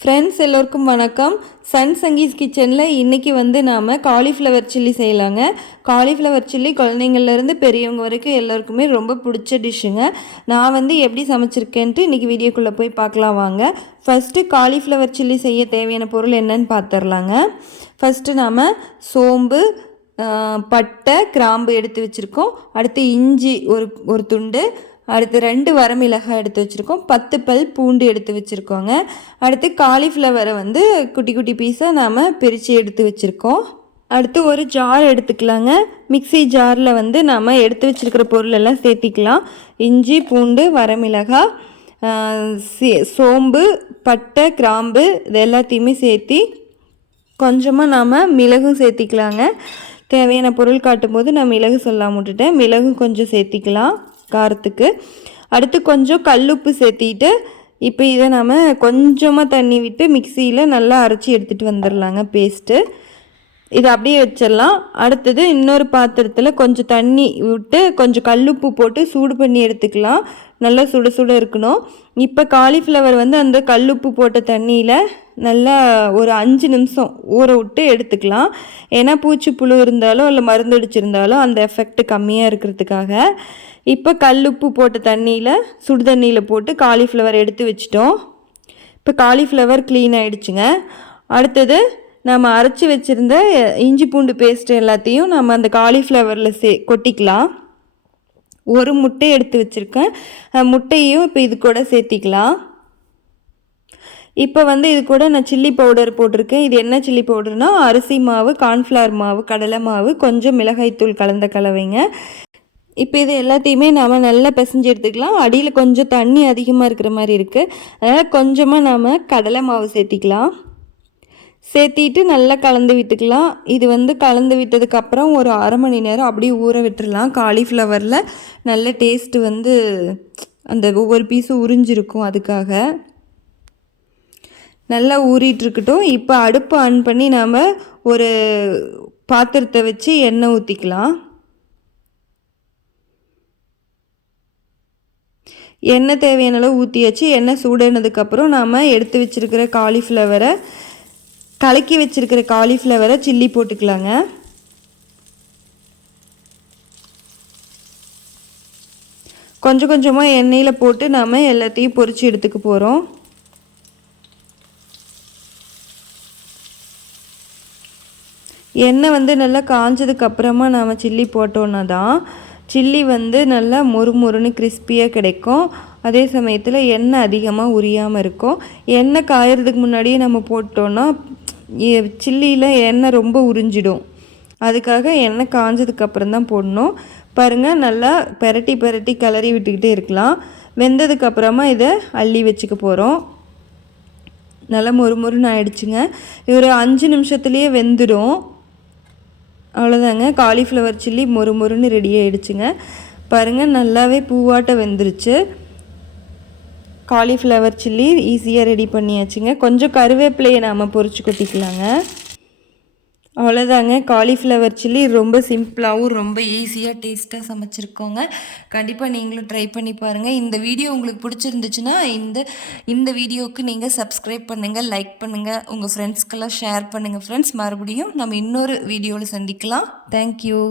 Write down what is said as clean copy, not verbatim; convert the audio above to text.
Friends எல்லோருக்கும் வணக்கம். Sun Sanghis கிச்சனில் இன்றைக்கி நாம் காலிஃப்ளவர் சில்லி செய்யலாங்க. காலிஃப்ளவர் சில்லி குழந்தைங்கள்லேருந்து பெரியவங்க வரைக்கும் எல்லோருக்குமே ரொம்ப பிடிச்ச டிஷ்ஷுங்க. நான் எப்படி சமைச்சிருக்கேன்ட்டு இன்றைக்கி வீடியோக்குள்ளே போய் பார்க்கலாம் வாங்க. ஃபஸ்ட்டு காலிஃப்ளவர் சில்லி செய்ய தேவையான பொருள் என்னன்னு பார்த்துடலாங்க. ஃபஸ்ட்டு நாம் சோம்பு, பட்டை, கிராம்பு எடுத்து வச்சுருக்கோம். அடுத்து இஞ்சி ஒரு துண்டு, அடுத்து 2 வரமிளகாய் எடுத்து வச்சுருக்கோம். 10 பல் பூண்டு எடுத்து வச்சுருக்கோங்க. அடுத்து காலிஃப்ளவரை குட்டி குட்டி பீஸாக நாம் பிரித்து எடுத்து வச்சுருக்கோம். அடுத்து ஒரு ஜார் எடுத்துக்கலாங்க. மிக்சி ஜாரில் நாம் எடுத்து வச்சுருக்கிற பொருளெல்லாம் சேர்த்திக்கலாம். இஞ்சி, பூண்டு, வரமிளகாய், சோம்பு, பட்டை, கிராம்பு இது எல்லாத்தையுமே சேர்த்தி கொஞ்சமாக நாம் மிளகும் சேர்த்திக்கலாங்க. தேவையான பொருள் காட்டும்போது நான் மிளகு சொல்லாம விட்டுட்டேன். மிளகும் கொஞ்சம் சேர்த்திக்கலாம் காரத்துக்கு. அடுத்து கொஞ்சம் கல்லுப்பு சேர்த்திட்டு இப்போ இதை நாம் கொஞ்சமாக தண்ணி விட்டு மிக்சியில் நல்லா அரைச்சி எடுத்துகிட்டு வந்துடலாங்க பேஸ்ட்டு. இதை அப்படியே வச்சிடலாம். அடுத்தது இன்னொரு பாத்திரத்தில் கொஞ்சம் தண்ணி விட்டு கொஞ்சம் கல்லுப்பு போட்டு சூடு பண்ணி எடுத்துக்கலாம். நல்லா சுட சுட இருக்கணும். இப்போ காலிஃப்ளவர் அந்த கல்லுப்பு போட்ட தண்ணியில் நல்லா ஒரு 5 நிமிஷம் ஊற விட்டு எடுத்துக்கலாம். ஏன்னா பூச்சி புழு இருந்தாலோ இல்லை மருந்து அடிச்சிருந்தாலோ அந்த எஃபெக்ட் கம்மியாக இருக்கிறதுக்காக. இப்போ கல்லுப்பு போட்ட தண்ணியில் சுடு தண்ணியில் போட்டு காலிஃப்ளவர் எடுத்து வச்சிட்டோம். இப்போ காலிஃப்ளவர் க்ளீன் ஆகிடுச்சுங்க. அடுத்தது நம்ம அரைச்சி வச்சுருந்த இஞ்சி பூண்டு பேஸ்ட்டு எல்லாத்தையும் நம்ம அந்த காலிஃப்ளவரில் கொட்டிக்கலாம். ஒரு முட்டை எடுத்து வச்சுருக்கேன். முட்டையும் இப்போ இது கூட சேர்த்திக்கலாம். இப்போ இது கூட நான் சில்லி பவுடர் போட்டிருக்கேன். இது என்ன சில்லி பவுடர்னால் அரிசி மாவு, கார்ன்ஃப்ளவர் மாவு, கடலை மாவு, கொஞ்சம் மிளகாய்த்தூள் கலந்த கலவைங்க. இப்போ இது எல்லாத்தையுமே நாம் நல்லா பிசைஞ்சு எடுத்துக்கலாம். அடியில் கொஞ்சம் தண்ணி அதிகமாக இருக்கிற மாதிரி இருக்குது. அதனால் கொஞ்சமாக நாம் கடலை மாவு சேர்த்திக்கலாம். சேர்த்திட்டு நல்லா கலந்து விட்டுக்கலாம். இது கலந்து விட்டதுக்கப்புறம் ஒரு அரை மணி நேரம் அப்படியே ஊற விட்டுடலாம். காலிஃப்ளவரில் நல்ல டேஸ்ட்டு அந்த ஒவ்வொரு பீஸும் உறிஞ்சிருக்கும். அதுக்காக நல்லா ஊறிட்டுருக்கட்டும். இப்போ அடுப்பு ஆன் பண்ணி நாம் ஒரு பாத்திரத்தை வச்சு எண்ணெய் ஊற்றிக்கலாம். எண்ணெய் தேவையான அளவு ஊற்றியாச்சு. எண்ணெய் சூடானதுக்கப்புறம் நாம் எடுத்து வச்சுருக்கிற கலக்கி வச்சுருக்கிற காலிஃப்ளவரை சில்லி போட்டுக்கலாங்க. கொஞ்சம் கொஞ்சமாக எண்ணெயில் போட்டு நாம் எல்லாத்தையும் பொரித்து எடுத்துக்க போகிறோம். எண்ணெய் நல்லா காஞ்சதுக்கப்புறமா நாம் சில்லி போட்டோன்னா தான் சில்லி நல்லா மொறுமொறுன்னு கிறிஸ்பியாக கிடைக்கும். அதே சமயத்தில் எண்ணெய் அதிகமாக உரியாமல் இருக்கும். எண்ணெய் காயறதுக்கு முன்னாடியே நம்ம போட்டோன்னா சில்லியில் எண்ணெய் ரொம்ப உறிஞ்சிடும். அதுக்காக எண்ணெய் காஞ்சதுக்கப்புறம் தான் போடணும். பாருங்கள், நல்லா பெரட்டி கிளறி விட்டுக்கிட்டே இருக்கலாம். வெந்ததுக்கப்புறமா இதை அள்ளி வச்சுக்க போகிறோம். நல்லா மொறுமொறுன்னு ஆயிடுச்சுங்க. ஒரு 5 நிமிஷத்துலேயே வெந்துடும். அவ்வளோதாங்க, காலிஃப்ளவர் சில்லி மொறுமொறுன்னு ரெடி ஆகிடுச்சுங்க. பாருங்கள், நல்லாவே பூவாட்ட வெந்துருச்சு. காலிஃப்ளவர் சில்லி ஈஸியாக ரெடி பண்ணியாச்சுங்க. கொஞ்சம் கருவேப்பிலையை நாம் பொரிச்சு கொட்டிக்கலாங்க. அவ்வளோதாங்க, காலிஃப்ளவர் சில்லி ரொம்ப சிம்பிளாகவும் ரொம்ப ஈஸியாக டேஸ்ட்டாக சமைச்சிருக்கோங்க. கண்டிப்பாக நீங்களும் ட்ரை பண்ணி பாருங்கள். இந்த வீடியோ உங்களுக்கு பிடிச்சிருந்துச்சுன்னா இந்த வீடியோவுக்கு நீங்கள் சப்ஸ்கிரைப் பண்ணுங்கள், லைக் பண்ணுங்கள், உங்கள் ஃப்ரெண்ட்ஸ்க்கெல்லாம் ஷேர் பண்ணுங்கள். ஃப்ரெண்ட்ஸ், மறுபடியும் நம்ம இன்னொரு வீடியோவில் சந்திக்கலாம். தேங்க்யூ.